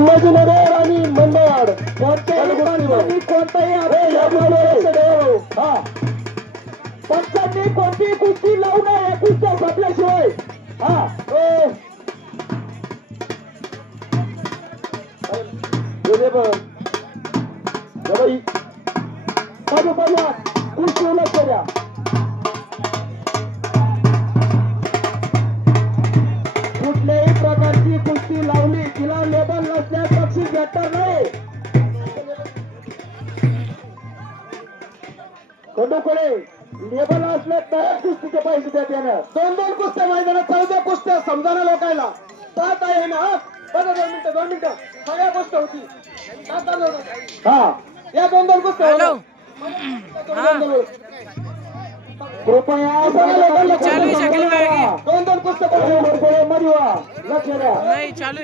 संभाजीनगर आणि मंडळ कोणताही हा पंचांनी कोणती कुस्ती लावू नये कुस्त्या संपल्याशिवाय हा कुस्ती लक्ष द्या कुठल्याही प्रकारची कुस्ती लावली तिला लेबल नसल्यास बक्षीस भेटणार नाही खंडोकडे लेबल असले तर कुस्तीचे पैसे देत येणार दोन दोन कुस्त्या मैदानात 14 कुस्त्या समजाना लोकायला पाहत आहे ना बघा 2 मिनिटं सगळ्या कुस्त्या होती हा या दोन कुस्त्या कृपया दोन कुस्त्या लक्ष द्या नहीं चालू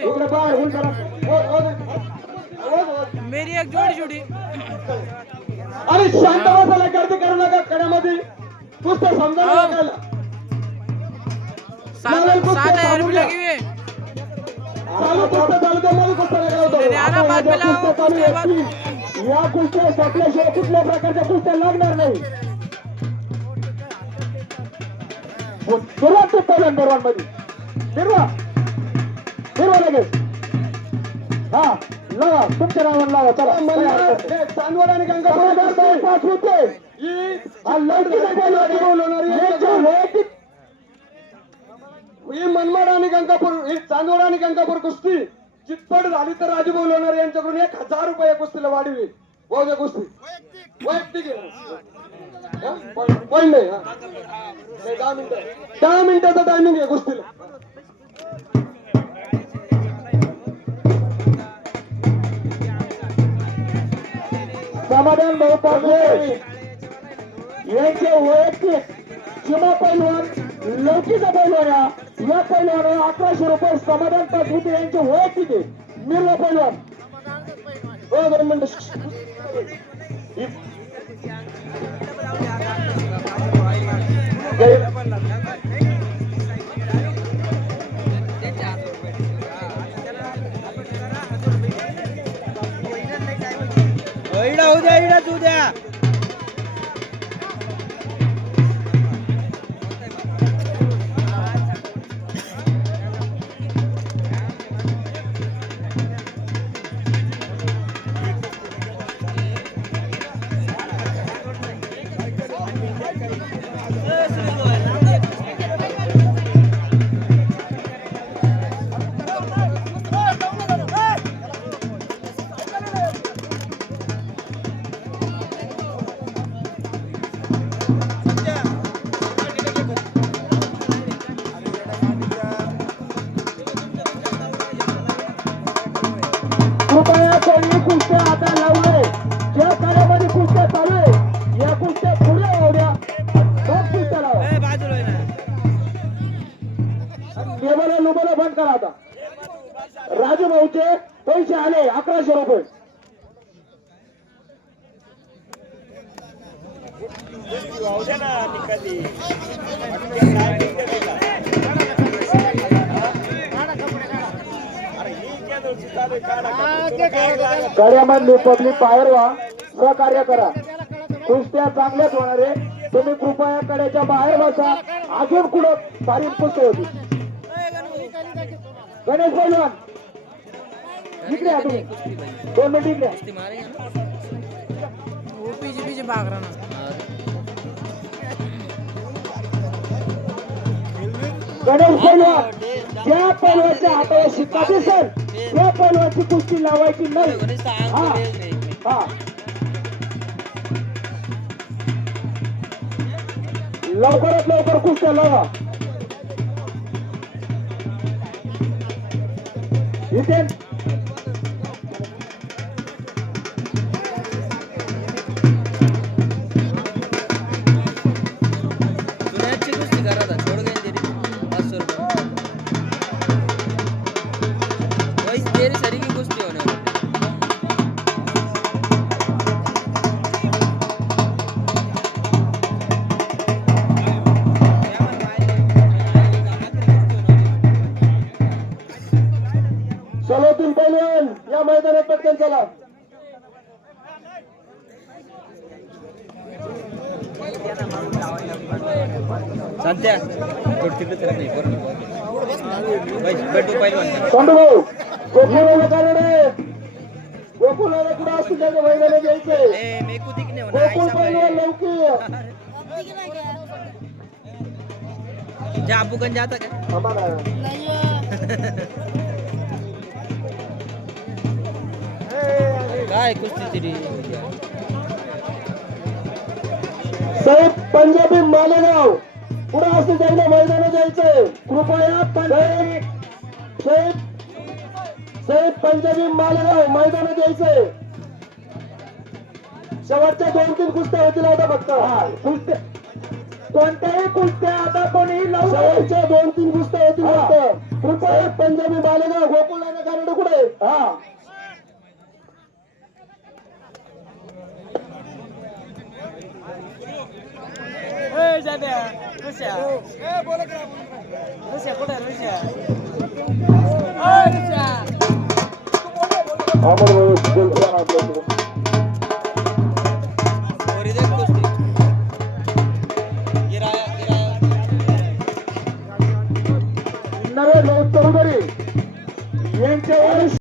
मेरी एक जोड़ी अरे शांत बसायला गर्दी करू नका कड्यामध्ये कुस्त्या समजायला लागायला 7,000 रुपये लगी हुई चालू कुस्त्या चालू द्या मला कुस्त्या या कुस्त्या संपल्याशिवाय कुठल्या प्रकारच्या कुस्त्या लागणार नाही सुरुवात निर्वाणमध्ये निर्वा लगेच हा लावा तुमच्या नावाने लावा चला चांदवड आणि गंगापूर 5 होते ही मनमाड आणि गंगापूर ही चांदवड आणि गंगापूर कुस्ती चितपट झाली तर राजू बोलवणार यांच्याकडून 1,000 रुपये कुस्तीला वाढवी बहुजा कुस्ती वैयक्तिक पॉईंट नाही 10 मिनिटाचा टायमिंग आहे कुस्तीला समाधान भाऊ पाटले यांचे वैयक्तिक सीमा पैलवान लौकीचा पैलवान या पैलवान 1100 रुपये समाधान पाठवते यांचे वैयक्तिक आहे निर्वा पैलवान 2 मिनिटं उद्या तू द्या कृपया कोणी कुस्त्या आता लावले ज्या कार्यामध्ये कुस्त्या चालू आहे या कुस्त्या पुढे होऊ कुस्त्या लावा टेबल लुबल बंद करा आता राजू भाऊचे पैसे आले 1100 रुपये कड्यामध्ये पब्लिक बाहेर व्हा सहकार्य करा कुस्त्या चांगल्याच होणार आहे तुम्ही कृपया कड्याच्या बाहेर बसा अजून कुठं बारीक कुस्ती होती गणेश पैलवान इकडे या तुम्ही 2 मिनिट इकडे पीछे भाग रहा ना गणेश पैलवान ज्या पैलवानच्या हातावर शिक्का दिसेल त्या पैलवानची कुस्ती लावायची नाही हा हा लवकरात लवकर कुस्त्या लावा इथे पैलवान या मैदानात पटकन चला. पांडुभाऊ गोकुळाला कारण गोकुळाला कुठं असतील त्याच्या मैदानात यायचंय. गोकुळ पैलवान लवकर अबूगंज जाता का थांबा ना. काय कुस्ती तरी साहेब पंजाबी मालेगाव पुढे असं जायला मैदानात जायचंय. कृपया साहेब पंजाबी मालेगाव मैदानात यायचंय. शेवटच्या 2-3 कुस्त्या होतील आता फक्त. कुस्त्या कोणत्याही कुस्त्या आता कोणी शेवटच्या 2-3 कुस्त्या होतील फक्त. कृपया पंजाबी मालेगाव गोकुळ आणि गारडे कुठे हा अमर भाऊ